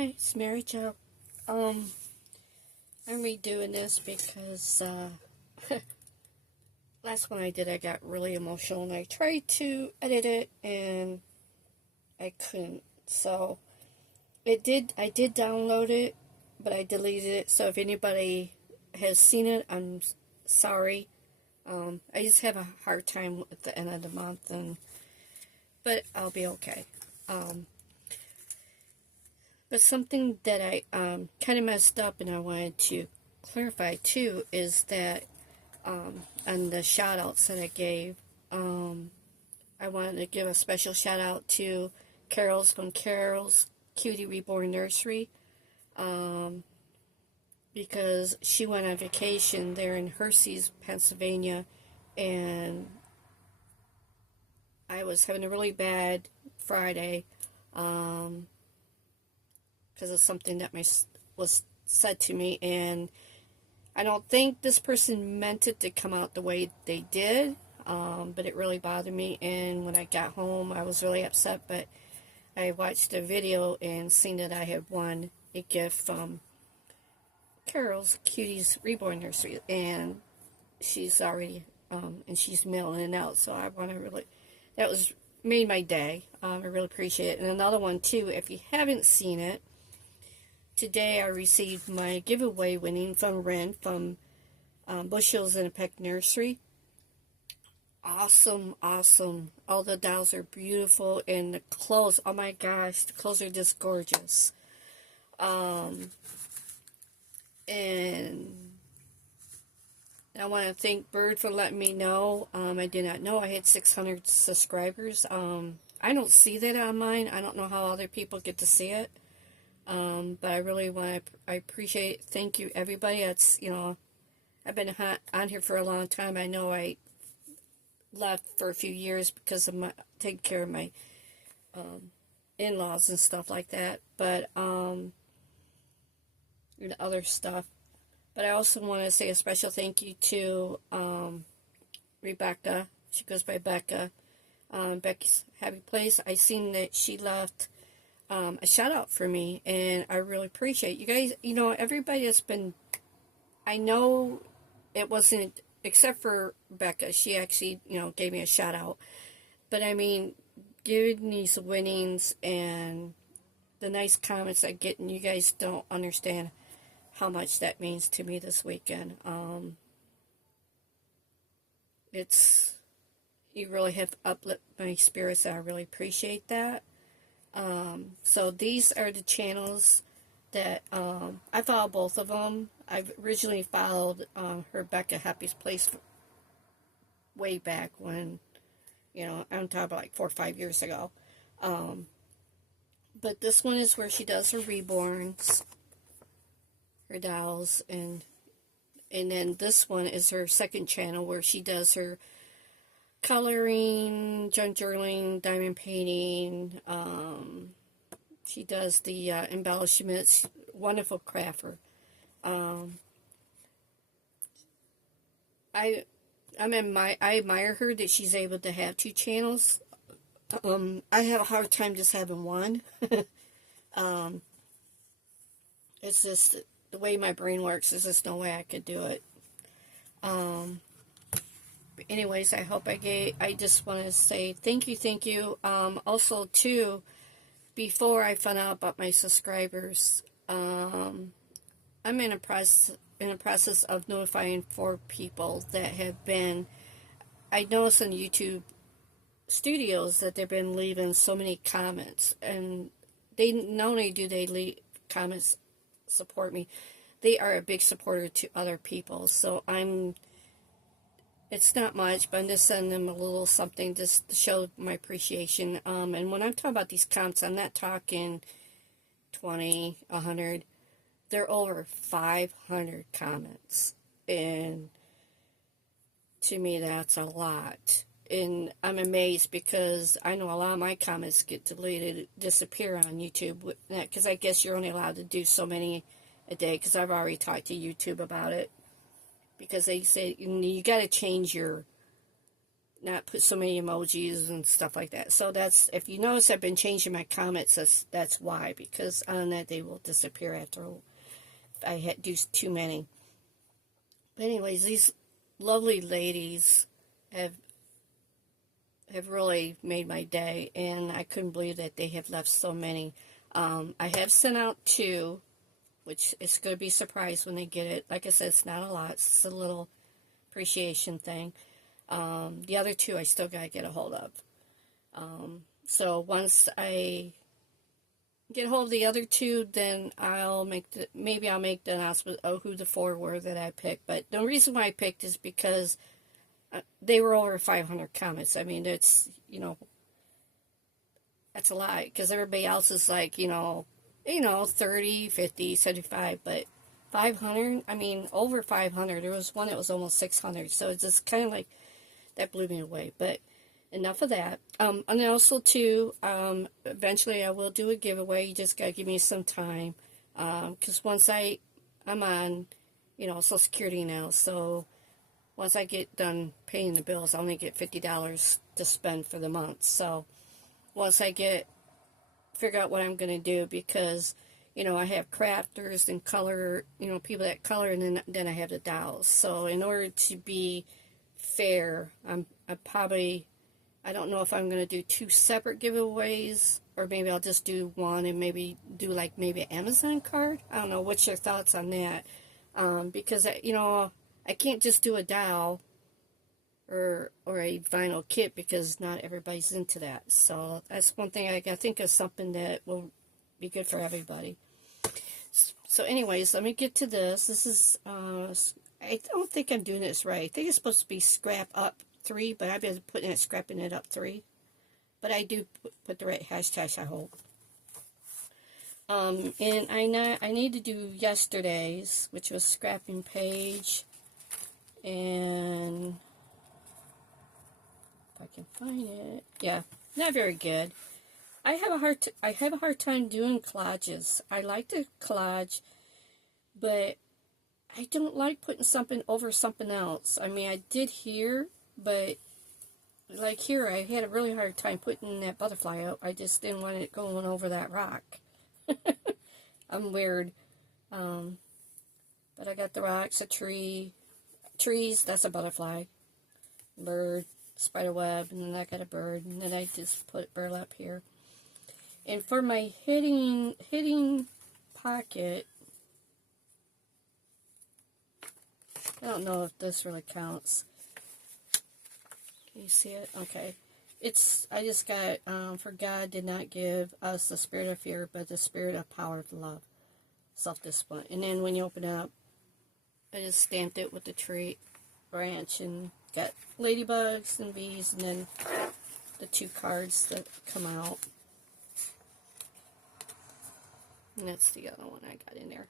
Hi, it's Mary Jo. I'm redoing this because last one I did I got really emotional and I tried to edit it and I couldn't. So I did download it, but I deleted it. So if anybody has seen it, I'm sorry. I just have a hard time at the end of the month, but I'll be okay. But something that I kind of messed up and I wanted to clarify too is that on the shout outs that I gave, I wanted to give a special shout out to Carol's from Carol's Cutie Reborn Nursery, because she went on vacation there in Hershey's, Pennsylvania, and I was having a really bad Friday because of something that was said to me, and I don't think this person meant it to come out the way they did, but it really bothered me, and when I got home I was really upset, but I watched the video and seen that I had won a gift from Carol's Cuties Reborn Nursery, and she's already, and she's mailing it out, so I want to really, that was, made my day. I really appreciate it. And another one too, if you haven't seen it, today I received my giveaway winning from Ren from Bushels and a Peck Nursery. Awesome, awesome. All the dolls are beautiful, and the clothes, oh my gosh, the clothes are just gorgeous. And I want to thank Bird for letting me know. I did not know I had 600 subscribers. I don't see that on mine. I don't know how other people get to see it. But I really want to, I appreciate, thank you everybody. That's, I've been on here for a long time. I know I left for a few years because of my, taking care of my in-laws and stuff like that. But, and other stuff. But I also want to say a special thank you to Rebecca. She goes by Becca. Becky's Happy Place. I seen that she left a shout out for me, and I really appreciate you guys. Everybody has been, I know it wasn't, except for Becca, she actually, gave me a shout out. But I mean, giving these winnings and the nice comments I get, and you guys don't understand how much that means to me this weekend. You really have uplifted my spirits, and I really appreciate that. So these are the channels that I follow both of them. I've originally followed her Becca Happy's Place way back when, I'm talking about like 4 or 5 years ago. But this one is where she does her reborns, her dolls, and then this one is her second channel where she does her coloring, junk journaling, diamond painting. She does the embellishments. Wonderful crafter. I admire her that she's able to have 2 channels. I have a hard time just having one. It's just the way my brain works. There's just no way I could do it. But anyways, I hope I just want to say thank you. Also too, before I found out about my subscribers, I'm in a process of notifying 4 people that have been, I noticed on YouTube Studios that they've been leaving so many comments, and they not only do they leave comments support me, they are a big supporter to other people. So it's not much, but I'm just sending them a little something just to show my appreciation. And when I'm talking about these comments, I'm not talking 20, 100. There are over 500 comments, and to me that's a lot. And I'm amazed because I know a lot of my comments get deleted, disappear on YouTube, because I guess you're only allowed to do so many a day, because I've already talked to YouTube about it, because they say you got to change your not put so many emojis and stuff like that. So that's, if you notice, I've been changing my comments. That's why, because on that they will disappear after I do too many. But anyways, these lovely ladies have really made my day, and I couldn't believe that they have left so many. I have sent out 2, which is going to be surprised when they get it. Like I said, it's not a lot. It's a little appreciation thing. The other 2 I still got to get a hold of. So once I get a hold of the other 2, then maybe I'll make the announcement of who the 4 were that I picked. But the reason why I picked is because they were over 500 comments. I mean, it's, that's a lot, because everybody else is like, 30, 50, 75, but 500, I mean, over 500. There was one that was almost 600, so it's just kind of like, that blew me away. But enough of that. And also, too, eventually I will do a giveaway. You just gotta give me some time, because once I'm on, Social Security now, so once I get done paying the bills, I only get $50 to spend for the month. So once I figure out what I'm going to do, because, I have crafters and color, people that color, and then I have the dowels. So in order to be fair, I don't know if I'm going to do 2 separate giveaways, or maybe I'll just do one and maybe do maybe an Amazon card. I don't know. What's your thoughts on that? Because, I can't just do a dowel or a vinyl kit, because not everybody's into that. So that's one thing I got to think of, something that will be good for everybody. So anyways, let me get to this. This is, I don't think I'm doing this right. I think it's supposed to be scrap up 3, but I've been putting it, scrapping it up 3. But I do put the right hashtags, I hope. And I need to do yesterday's, which was scrapping page. And if I can find it, yeah, not very good. I have a hard time doing collages. I like to collage, but I don't like putting something over something else. I mean, I did here, but like here, I had a really hard time putting that butterfly out. I just didn't want it going over that rock. I'm weird. But I got the rocks, a tree. Trees, that's a butterfly, bird, spider web, and then I got a bird, and then I just put burlap here. And for my hitting pocket, I don't know if this really counts. Can you see it? Okay. I just got, for God did not give us the spirit of fear, but the spirit of power, of love, self-discipline. And then when you open it up, I just stamped it with the tree branch, and got ladybugs and bees, and then the 2 cards that come out. And that's the other one I got in there.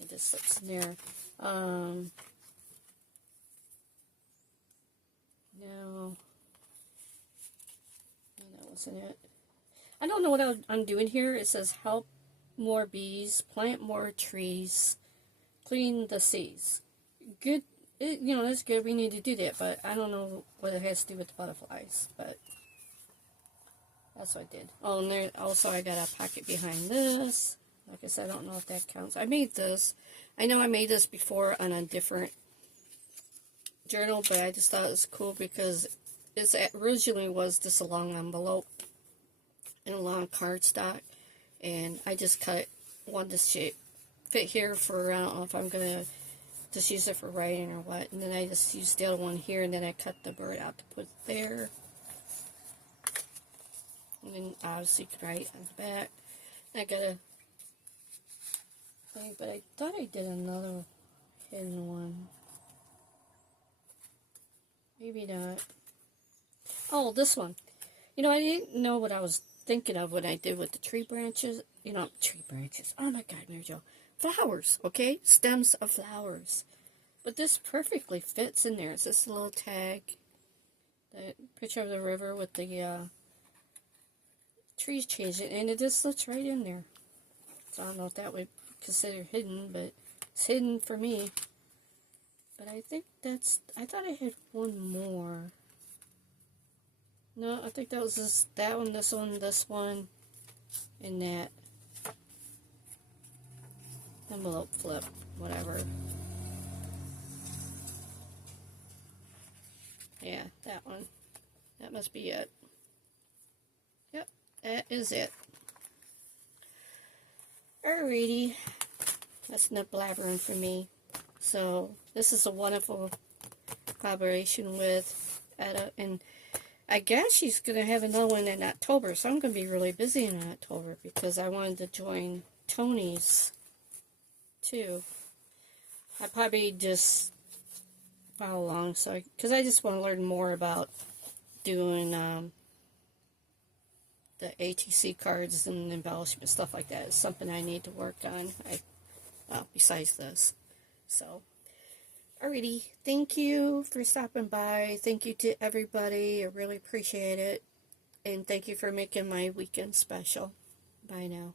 It just sits in there. No. That wasn't it. I don't know what I'm doing here. It says help more bees, plant more trees, clean the seas. Good, that's good. We need to do that, but I don't know what it has to do with the butterflies, but that's what I did. Oh, and there also I got a pocket behind this. Like I said, I don't know if that counts. I made this. I know I made this before on a different journal, but I just thought it was cool because it originally was just a long envelope and a long cardstock, and I just cut one to fit here for, I don't know if I'm going to just use it for writing or what, and then I just used the other one here, and then I cut the bird out to put there, and then obviously you can write on the back. I got a thing, but I thought I did another hidden one. Maybe not. Oh, this one. I didn't know what I was thinking of when I did with the tree branches. Tree branches. Oh my God, Mary Jo. Flowers, okay? Stems of flowers. But this perfectly fits in there. It's this little tag. The picture of the river with the trees changing. And it just looks right in there. So I don't know if that would consider hidden, but it's hidden for me. But I think I thought I had one more. No, I think that was that one, this one, and that envelope flip, whatever. Yeah, that one. That must be it. Yep, that is it. Alrighty. That's enough blabbering for me. So, this is a wonderful collaboration with Etta, and I guess she's going to have another one in October, so I'm going to be really busy in October because I wanted to join Tony's too. I probably just follow along, so because I just want to learn more about doing the ATC cards and embellishment stuff like that. Is something I need to work on. Besides this, so alrighty. Thank you for stopping by. Thank you to everybody. I really appreciate it, and thank you for making my weekend special. Bye now.